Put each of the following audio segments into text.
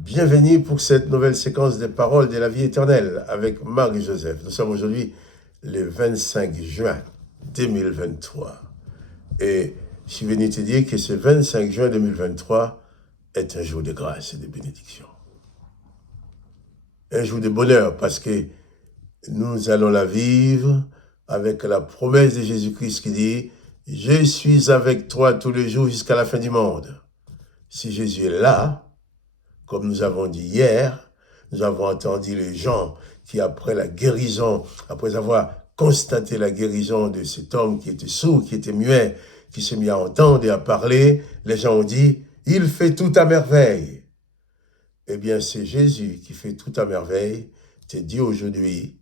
Bienvenue pour cette nouvelle séquence des paroles de la vie éternelle avec Marc et Joseph. Nous sommes aujourd'hui le 25 juin 2023. Et je suis venu te dire que ce 25 juin 2023 est un jour de grâce et de bénédiction. Un jour de bonheur parce que nous allons la vivre avec la promesse de Jésus-Christ qui dit « Je suis avec toi tous les jours jusqu'à la fin du monde ». Si Jésus est là, comme nous avons dit hier, nous avons entendu les gens qui, après la guérison, après avoir constaté la guérison de cet homme qui était sourd, qui était muet, qui s'est mis à entendre et à parler, les gens ont dit, il fait tout à merveille. Eh bien, c'est Jésus qui fait tout à merveille, te dit aujourd'hui,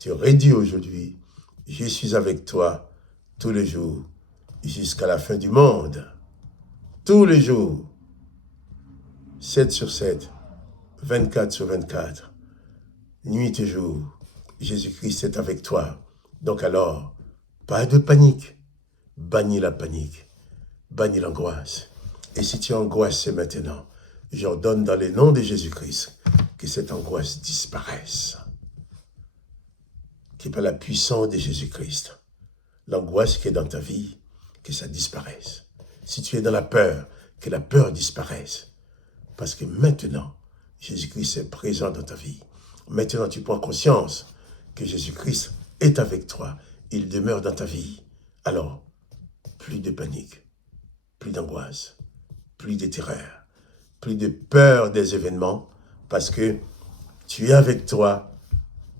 te redit aujourd'hui, je suis avec toi tous les jours, jusqu'à la fin du monde. Tous les jours. 7 sur 7, 24 sur 24, nuit et jour, Jésus-Christ est avec toi. Donc alors, pas de panique, bannis la panique, bannis l'angoisse. Et si tu es angoissé maintenant, j'ordonne dans le nom de Jésus-Christ que cette angoisse disparaisse. Que par la puissance de Jésus-Christ, l'angoisse qui est dans ta vie, que ça disparaisse. Si tu es dans la peur, que la peur disparaisse. Parce que maintenant, Jésus-Christ est présent dans ta vie. Maintenant, tu prends conscience que Jésus-Christ est avec toi. Il demeure dans ta vie. Alors, plus de panique, plus d'angoisse, plus de terreur, plus de peur des événements, parce que tu es avec toi,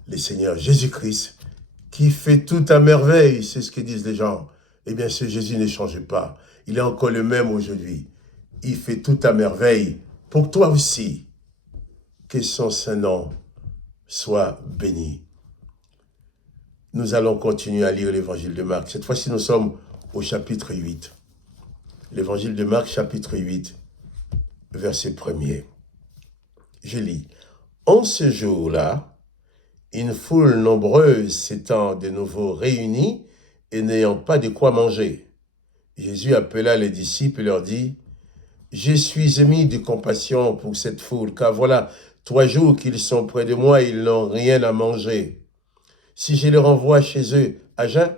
le Seigneur Jésus-Christ, qui fait tout à merveille. C'est ce que disent les gens. Eh bien, ce Jésus ne change pas. Il est encore le même aujourd'hui. Il fait tout à merveille. Pour toi aussi, que son Saint-Nom soit béni. Nous allons continuer à lire l'évangile de Marc. Cette fois-ci, nous sommes au chapitre 8. L'évangile de Marc, chapitre 8, verset 1er. Je lis. En ce jour-là, une foule nombreuse s'étant de nouveau réunie et n'ayant pas de quoi manger, Jésus appela les disciples et leur dit, je suis ému de compassion pour cette foule, car voilà, 3 jours qu'ils sont près de moi, ils n'ont rien à manger. Si je les renvoie chez eux à jeun,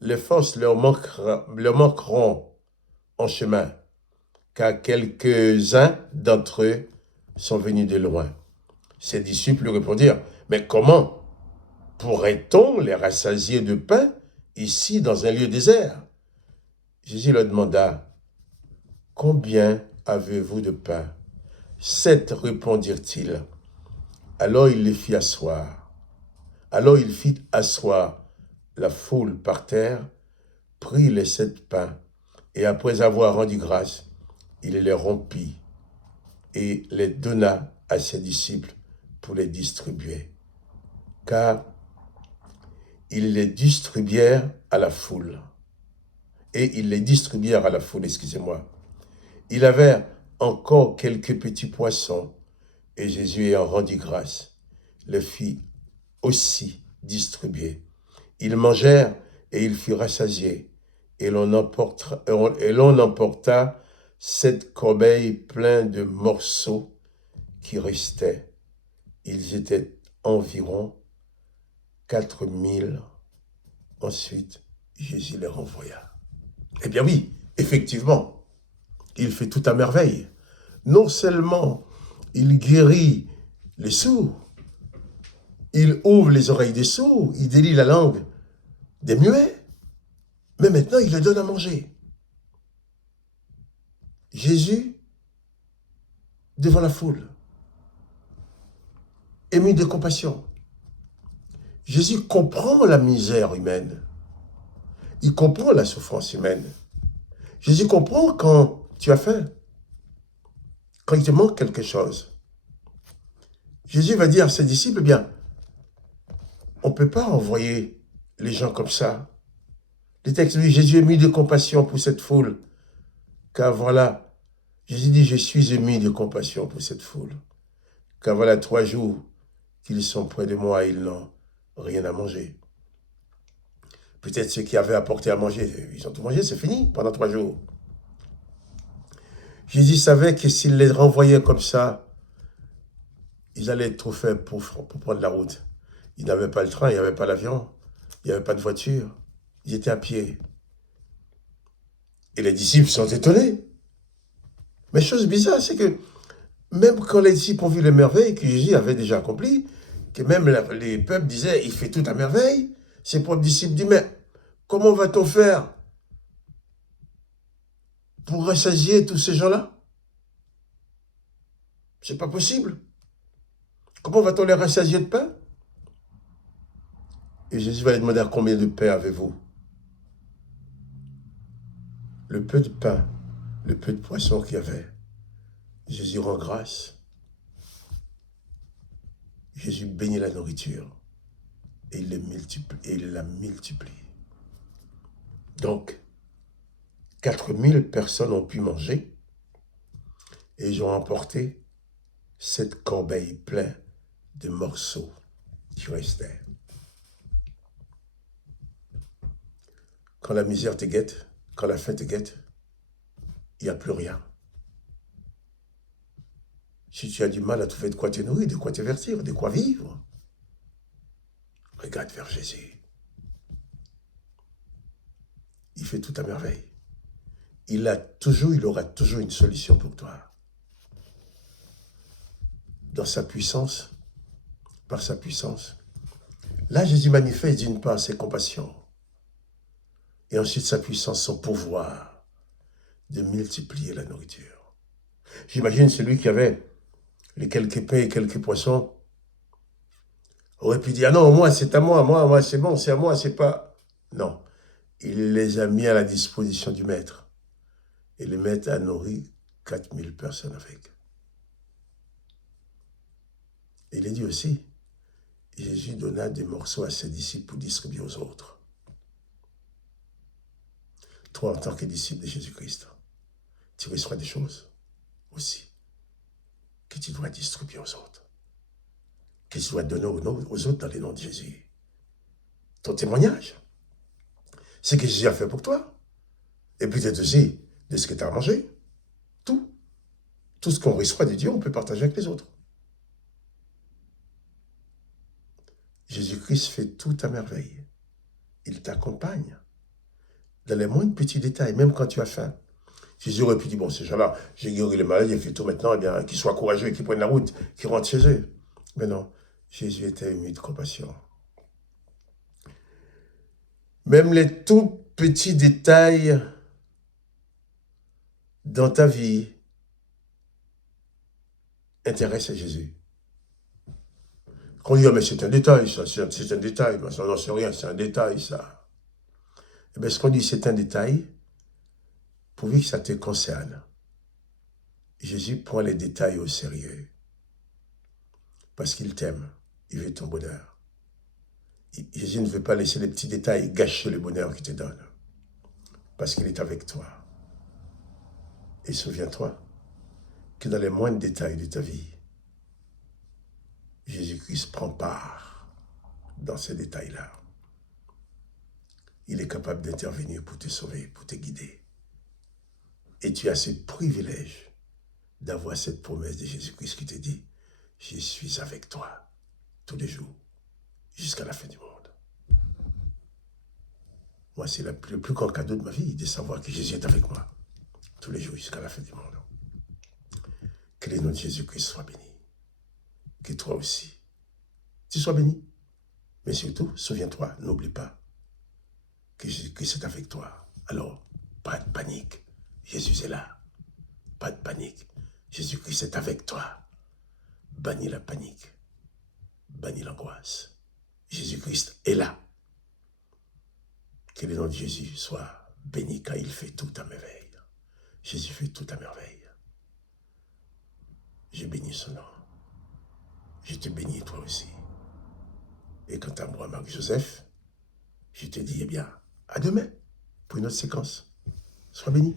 les forces leur manqueront en chemin, car quelques-uns d'entre eux sont venus de loin. Ses disciples lui répondirent, mais comment pourrait-on les rassasier de pain ici dans un lieu désert? Jésus leur demanda, combien avez-vous de pain? 7, répondirent-ils. Alors il les fit asseoir. Alors il fit asseoir la foule par terre, prit les 7 pains, et après avoir rendu grâce, il les rompit et les donna à ses disciples pour les distribuer. Car ils les distribuèrent à la foule. Excusez-moi. Il avait encore quelques petits poissons, et Jésus ayant rendu grâce, les fit aussi distribuer. Ils mangèrent et ils furent rassasiés, et l'on emporta 7 corbeilles pleines de morceaux qui restaient. Ils étaient environ 4000. Ensuite, Jésus les renvoya. Eh bien oui, effectivement, il fait tout à merveille. Non seulement il guérit les sourds, il ouvre les oreilles des sourds, il délie la langue des muets, mais maintenant il leur donne à manger. Jésus, devant la foule, ému de compassion. Jésus comprend la misère humaine. Il comprend la souffrance humaine. Jésus comprend quand tu as faim, quand il te manque quelque chose. Jésus va dire à ses disciples, eh bien, on ne peut pas envoyer les gens comme ça. Le texte dit, Jésus est ému de compassion pour cette foule. Car voilà, Jésus dit, je suis ému de compassion pour cette foule. Car voilà 3 jours qu'ils sont près de moi, ils n'ont rien à manger. Peut-être ceux qui avaient apporté à manger, ils ont tout mangé, c'est fini pendant 3 jours. Jésus savait que s'il les renvoyait comme ça, Ils allaient être trop faibles pour prendre la route. Ils n'avaient pas le train, il n'y avait pas l'avion, il n'y avait pas de voiture. Ils étaient à pied. Et les disciples sont étonnés. Mais chose bizarre, c'est que même quand les disciples ont vu les merveilles que Jésus avait déjà accomplies, que même les peuples disaient, il fait tout à merveille, ses propres disciples disent, mais comment va-t-on faire pour rassasier tous ces gens-là? C'est pas possible. Comment va-t-on les rassasier de pain? Et Jésus va lui demander, combien de pain avez-vous? Le peu de pain, le peu de poisson qu'il y avait. Jésus rend grâce. Jésus bénit la nourriture. Et il la multiplie. Donc, 4000 personnes ont pu manger et ils ont emporté 7 corbeilles pleines de morceaux qui restaient. Quand la misère te guette, quand la faim te guette, il n'y a plus rien. Si tu as du mal à trouver de quoi te nourrir, de quoi te vertir, de quoi vivre, regarde vers Jésus. Il fait tout à merveille. Il aura toujours une solution pour toi. Dans sa puissance, par sa puissance. Là, Jésus manifeste d'une part ses compassions et ensuite sa puissance, son pouvoir de multiplier la nourriture. J'imagine celui qui avait les quelques pains et quelques poissons aurait pu dire, ah non, moi, c'est à moi, c'est bon, c'est à moi, c'est pas... Non, il les a mis à la disposition du maître. Et le maître a nourri 4000 personnes avec. Il est dit aussi, Jésus donna des morceaux à ses disciples pour distribuer aux autres. Toi, en tant que disciple de Jésus-Christ, tu reçois des choses aussi que tu dois distribuer aux autres, que tu dois donner aux autres dans le nom de Jésus. Ton témoignage, ce que Jésus a fait pour toi, et peut-être aussi de ce que tu as mangé. Tout ce qu'on reçoit de Dieu, on peut partager avec les autres. Jésus-Christ fait tout à merveille. Il t'accompagne dans les moindres petits détails, même quand tu as faim. Jésus aurait pu dire, bon, ces gens-là, j'ai guéri les malades, j'ai fait tout maintenant, eh bien, qu'ils soient courageux, qu'ils prennent la route, qu'ils rentrent chez eux. Mais non, Jésus était ému de compassion. Même les tout petits détails dans ta vie intéressent Jésus. Quand on dit, oh, mais c'est un détail, ça, c'est un détail, mais ça n'en sait rien, c'est un détail, ça. Eh bien, ce qu'on dit, c'est un détail, pourvu que ça te concerne. Jésus prend les détails au sérieux. Parce qu'il t'aime, il veut ton bonheur. Jésus ne veut pas laisser les petits détails gâcher le bonheur qu'il te donne. Parce qu'il est avec toi. Et souviens-toi que dans les moindres détails de ta vie, Jésus-Christ prend part dans ces détails-là. Il est capable d'intervenir pour te sauver, pour te guider. Et tu as ce privilège d'avoir cette promesse de Jésus-Christ qui te dit, je suis avec toi tous les jours, jusqu'à la fin du monde. Moi, c'est le plus grand cadeau de ma vie, de savoir que Jésus est avec moi, tous les jours, jusqu'à la fin du monde. Que le nom de Jésus-Christ soit béni. Que toi aussi, tu sois béni. Mais surtout, souviens-toi, n'oublie pas que Jésus-Christ est avec toi. Alors, pas de panique. Jésus est là. Pas de panique. Jésus-Christ est avec toi. Bannis la panique. Bannis l'angoisse. Jésus-Christ est là. Que le nom de Jésus soit béni car il fait tout à merveille. Jésus fait tout à merveille. Je bénis son nom. Je te bénis toi aussi. Et quant à moi, Marc-Joseph, je te dis, eh bien, à demain pour une autre séquence. Sois béni.